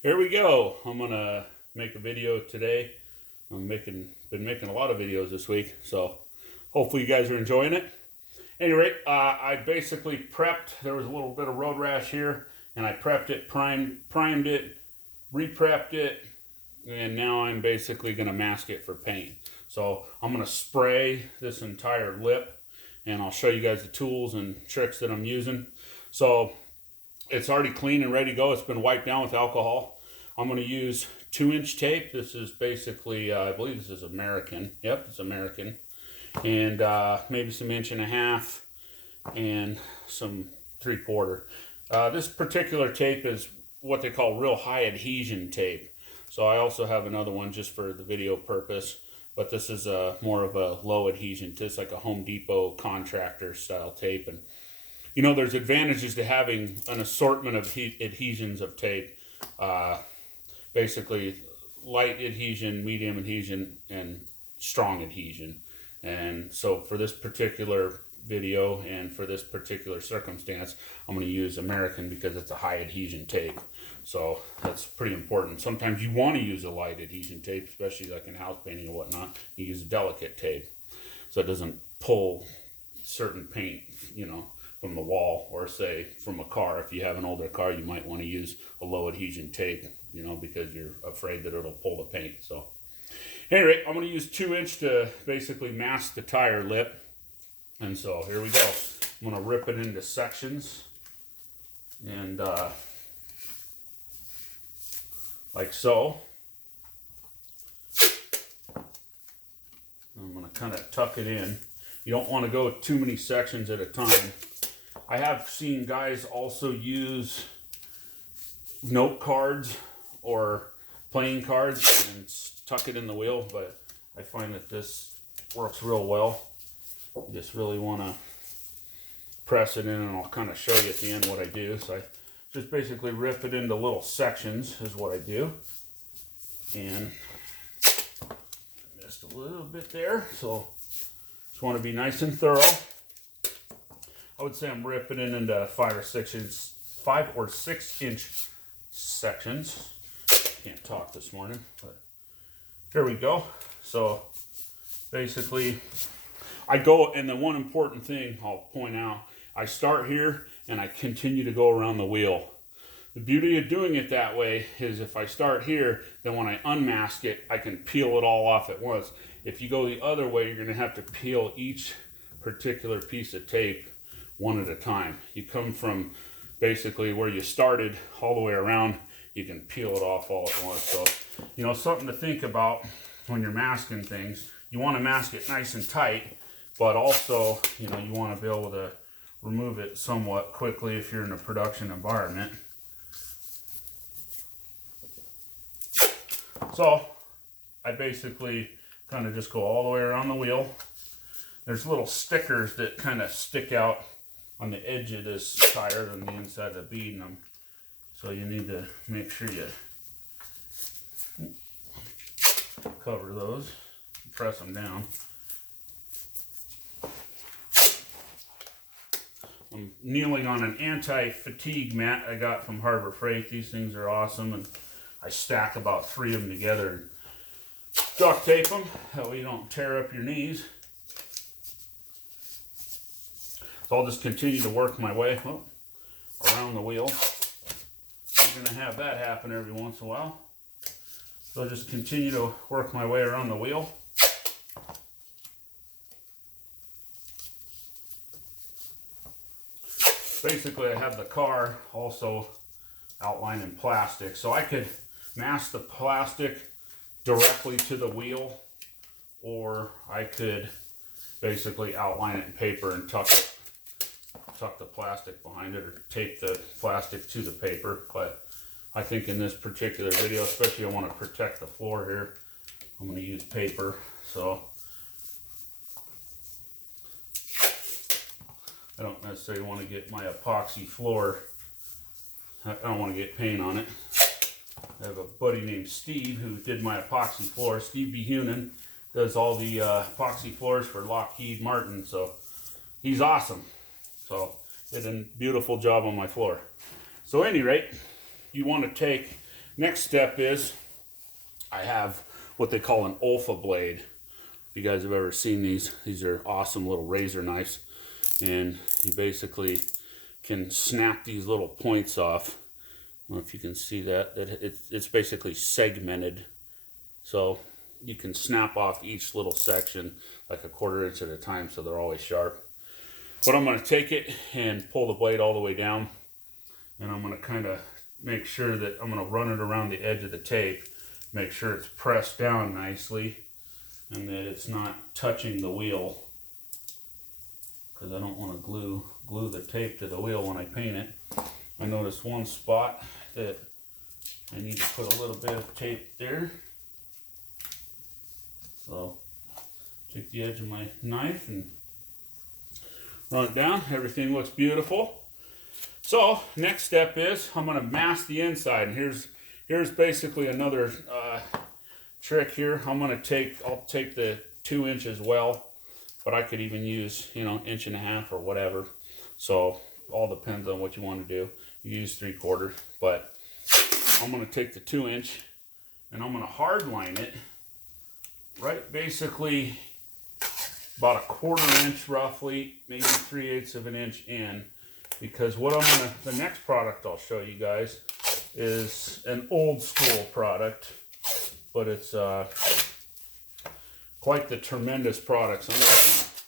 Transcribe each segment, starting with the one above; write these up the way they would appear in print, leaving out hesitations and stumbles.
Here we go. I'm gonna make a video today. Been making a lot of videos this week, so hopefully you guys are enjoying it. Anyway, I basically prepped. There was a little bit of road rash here, and I prepped it, primed it, re-prepped it, and now I'm basically gonna mask it for paint. So I'm gonna spray this entire lip, and I'll show you guys the tools and tricks that I'm using. So it's already clean and ready to go. It's been wiped down with alcohol. I'm going to use 2-inch tape. This is basically, I believe this is American. Yep, it's American. And maybe some 1.5 and some 3/4. This particular tape is what they call real high adhesion tape. So I also have another one just for the video purpose. But this is more of a low adhesion. It's like a Home Depot contractor style tape. And you know, there's advantages to having an assortment of adhesions of tape. Basically, light adhesion, medium adhesion, and strong adhesion. And so for this particular video and for this particular circumstance, I'm going to use American because it's a high adhesion tape. So that's pretty important. Sometimes you want to use a light adhesion tape, especially like in house painting or whatnot. You use a delicate tape so it doesn't pull certain paint, you know, from the wall, or say from a car. If you have an older car, you might want to use a low adhesion tape, you know, because you're afraid that it'll pull the paint. So anyway, I'm going to use 2-inch to basically mask the tire lip. And so here we go. I'm going to rip it into sections, and like so. I'm going to kind of tuck it in. You don't want to go too many sections at a time. I have seen guys also use note cards or playing cards and tuck it in the wheel, but I find that this works real well. You just really want to press it in, and I'll kind of show you at the end what I do. So I just basically rip it into little sections is what I do. And I missed a little bit there, so just want to be nice and thorough. I would say I'm ripping it into 5 or 6 inch sections. Can't talk this morning, but here we go. So basically, I go, and the one important thing I'll point out, I start here and I continue to go around the wheel. The beauty of doing it that way is if I start here, then when I unmask it, I can peel it all off at once. If you go the other way, you're going to have to peel each particular piece of tape one at a time. You come from basically where you started all the way around, you can peel it off all at once. So, you know, something to think about when you're masking things. You want to mask it nice and tight, but also, you know, you want to be able to remove it somewhat quickly if you're in a production environment. So I basically kind of just go all the way around the wheel. There's little stickers that kind of stick out on the edge of this tire and the inside of the bead in them. So you need to make sure you cover those, press them down. I'm kneeling on an anti-fatigue mat I got from Harbor Freight. These things are awesome, and I stack about 3 of them together and duct tape them, that way you don't tear up your knees. So I'll just continue to work my way around the wheel. I'm going to have that happen every once in a while. So I'll just continue to work my way around the wheel. Basically, I have the car also outlined in plastic. So I could mask the plastic directly to the wheel, or I could basically outline it in paper and tuck the plastic behind it, or tape the plastic to the paper. But I think in this particular video, especially I want to protect the floor here, I'm going to use paper. So I don't necessarily want to get my epoxy floor, I don't want to get paint on it. I have a buddy named Steve who did my epoxy floor. Steve B. Hunan does all the epoxy floors for Lockheed Martin, so he's awesome. So did a beautiful job on my floor. So at any rate, you want to take Next step is I have what they call an Olfa blade. If you guys have ever seen these are awesome little razor knives. And you basically can snap these little points off. I don't know if you can see that. It's basically segmented. So you can snap off each little section like a 1/4 inch at a time, so they're always sharp. But I'm going to take it and pull the blade all the way down, and I'm going to kind of make sure that I'm going to run it around the edge of the tape, make sure it's pressed down nicely and that it's not touching the wheel, because I don't want to glue the tape to the wheel when I paint it. I noticed one spot that I need to put a little bit of tape there. So take the edge of my knife and run it down. Everything looks beautiful. So next step is I'm going to mask the inside. And here's basically another trick here. I'll take the 2 inches well, but I could even use 1.5 inches or whatever. So all depends on what you want to do. You use 3/4, but I'm going to take the 2 inch and I'm going to hard line it right basically about a 1/4 inch roughly, maybe 3/8 of an inch in, because the next product I'll show you guys is an old school product, but it's quite the tremendous product. So I'm just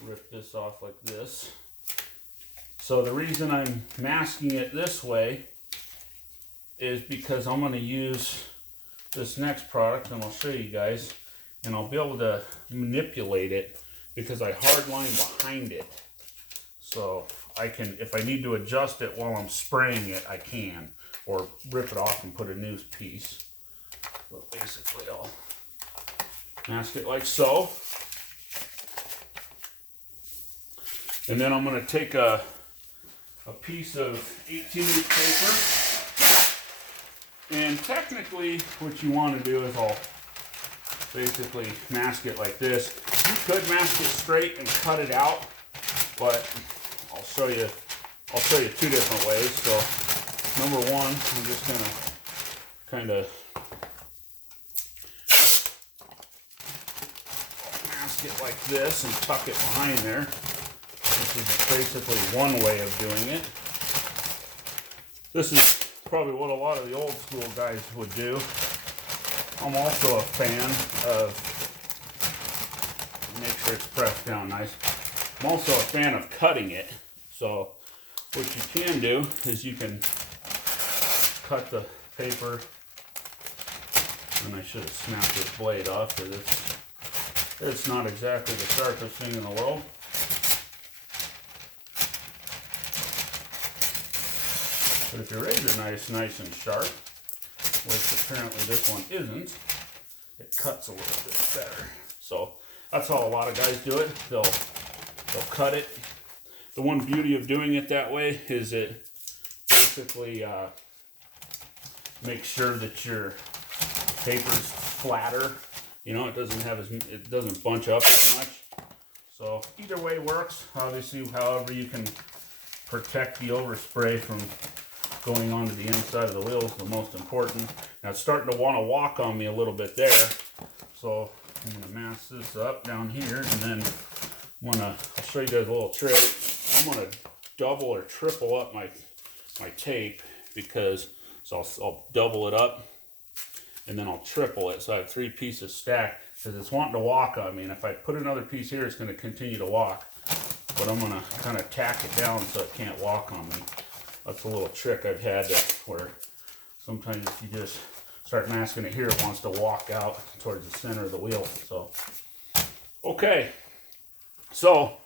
gonna rip this off like this. So the reason I'm masking it this way is because I'm going to use this next product, and I'll show you guys, and I'll be able to manipulate it because I hard line behind it. So I can, if I need to adjust it while I'm spraying it, I can, or rip it off and put a new piece. But basically I'll mask it like so. And then I'm going to take a piece of 18-inch paper, and technically what you want to do is I'll basically mask it like this. You could mask it straight and cut it out, but I'll show you 2 different ways. So number one, I'm just gonna kind of mask it like this and tuck it behind there. This is basically one way of doing it. This is probably what a lot of the old school guys would do. I'm also a fan of, make sure it's pressed down nice. I'm also a fan of cutting it. So what you can do is you can cut the paper, and I should have snapped this blade off because it's not exactly the sharpest thing in the world. But if your razor knife's nice and sharp, which apparently this one isn't, it cuts a little bit better. So that's how a lot of guys do it. They'll cut it. The one beauty of doing it that way is it basically makes sure that your paper's flatter. It doesn't bunch up as much. So either way works. Obviously, however you can protect the overspray from going onto the inside of the wheel is the most important. Now it's starting to want to walk on me a little bit there, so I'm going to mask this up down here, and then I'll show you guys a little trick. I'm going to double or triple up my tape, because I'll double it up and then I'll triple it, so I have 3 pieces stacked, because it's wanting to walk on me, and if I put another piece here, it's going to continue to walk, but I'm going to kind of tack it down so it can't walk on me. That's a little trick I've had where sometimes if you just start masking it here, it wants to walk out towards the center of the wheel. So, okay. So,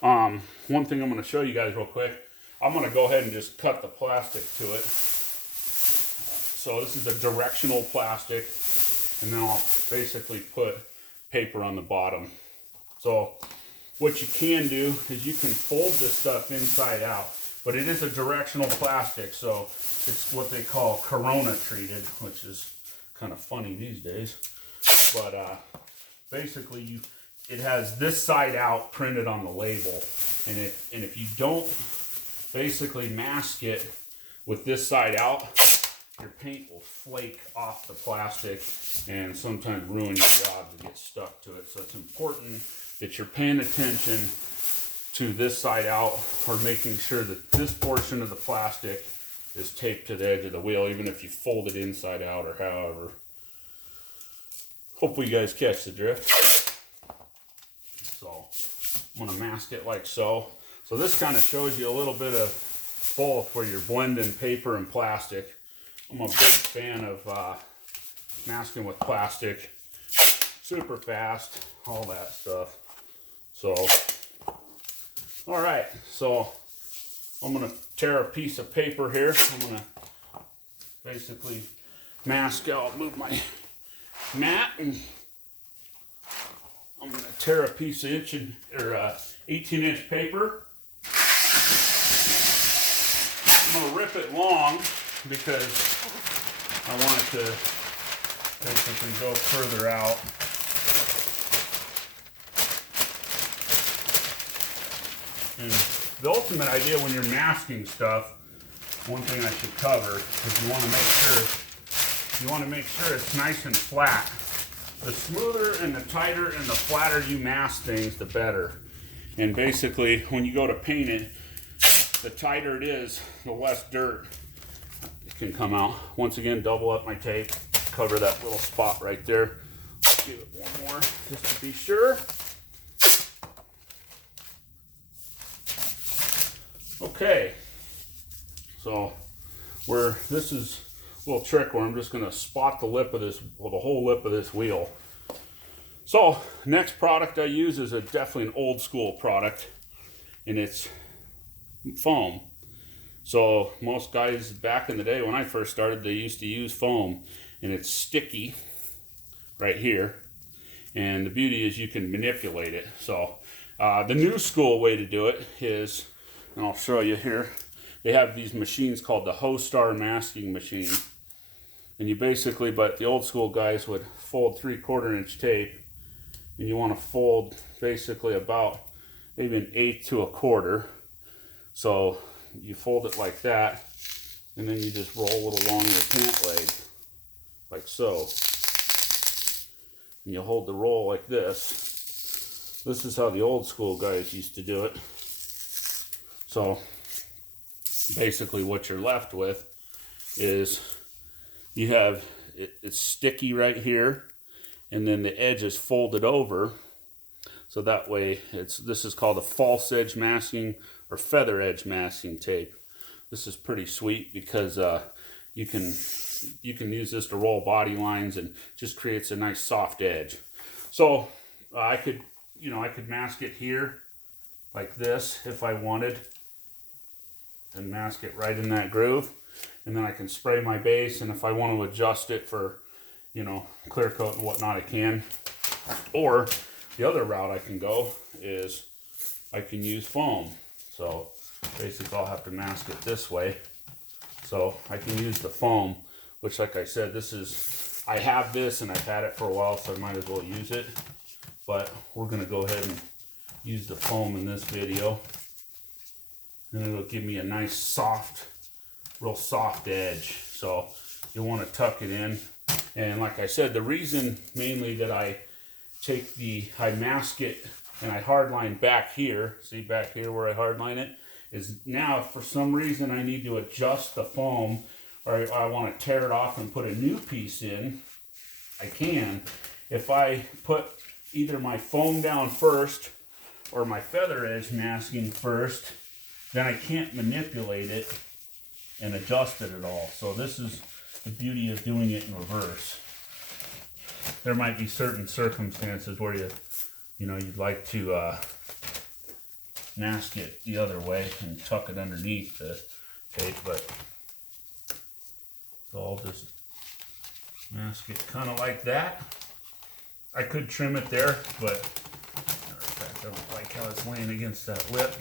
one thing I'm going to show you guys real quick. I'm going to go ahead and just cut the plastic to it. So this is a directional plastic, and then I'll basically put paper on the bottom. So what you can do is you can fold this stuff inside out. But it is a directional plastic, so it's what they call Corona treated, which is kind of funny these days. But basically, it has this side out printed on the label, and if you don't basically mask it with this side out, your paint will flake off the plastic and sometimes ruin your job to get stuck to it. So it's important that you're paying attention to this side out, or making sure that this portion of the plastic is taped to the edge of the wheel, even if you fold it inside out or however. Hopefully you guys catch the drift. So I'm going to mask it like so. So this kind of shows you a little bit of both where you're blending paper and plastic. I'm a big fan of masking with plastic, super fast, all that stuff. So, all right, so I'm gonna tear a piece of paper here. I'm gonna basically mask out, move my mat, and I'm gonna tear a piece of 18-inch paper. I'm gonna rip it long because I want it to basically go further out. And the ultimate idea when you're masking stuff, one thing I should cover is you want to make sure it's nice and flat. The smoother and the tighter and the flatter you mask things, the better. And basically, when you go to paint it, the tighter it is, the less dirt can come out. Once again, double up my tape, cover that little spot right there. Give it one more just to be sure. Okay, so this is a little trick where I'm just going to spot the lip of this, well, the whole lip of this wheel. So next product I use is definitely an old school product, and it's foam. So most guys back in the day when I first started, they used to use foam, and it's sticky right here, and the beauty is you can manipulate it. So the new school way to do it is, and I'll show you here, they have these machines called the Ho-Star masking machine, and you basically, but the old school guys would fold 3/4 inch tape, and you want to fold basically about maybe 1/8 to 1/4. So you fold it like that, and then you just roll it along your pant leg, like so. And you hold the roll like this. This is how the old school guys used to do it. So basically what you're left with is you have, it's sticky right here, and then the edge is folded over. So that way, this is called a false edge masking or feather edge masking tape. This is pretty sweet because you can use this to roll body lines, and just creates a nice soft edge. So I could mask it here like this if I wanted, and mask it right in that groove, and then I can spray my base, and if I want to adjust it for, clear coat and whatnot, I can. Or the other route I can go is I can use foam. So basically I'll have to mask it this way. So I can use the foam, which, like I said, I have this and I've had it for a while, so I might as well use it. But we're gonna go ahead and use the foam in this video. And it'll give me a nice soft, real soft edge. So you'll want to tuck it in. And like I said, the reason mainly that I mask it and I hardline back here, see back here where I hardline it, is now if for some reason I need to adjust the foam, or I want to tear it off and put a new piece in, I can. If I put either my foam down first or my feather edge masking first, then I can't manipulate it and adjust it at all. So this is the beauty of doing it in reverse. There might be certain circumstances where you'd like to mask it the other way and tuck it underneath the tape, but so I'll just mask it kind of like that. I could trim it there, but matter of fact, I don't like how it's laying against that lip.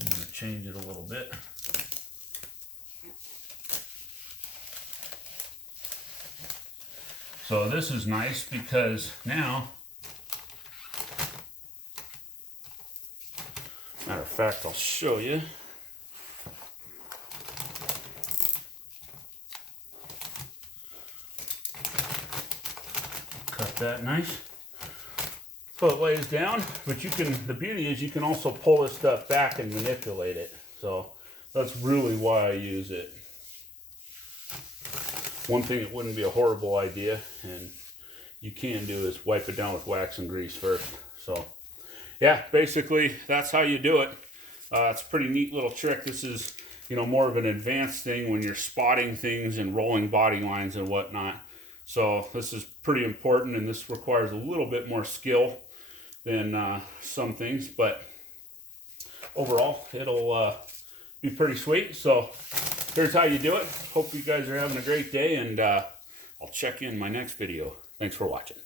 I'm going to change it a little bit. So this is nice because now, matter of fact, I'll show you. cut that nice. So it lays down, but you can, the beauty is you can also pull this stuff back and manipulate it. So that's really why I use it. One thing that wouldn't be a horrible idea, and you can do, is wipe it down with wax and grease first. So yeah, basically that's how you do it. It's a pretty neat little trick. This is, you know, more of an advanced thing when you're spotting things and rolling body lines and whatnot. So this is pretty important, and this requires a little bit more skill than some things, but overall it'll be pretty sweet. So here's how you do it. Hope you guys are having a great day, and I'll check in my next video. Thanks for watching.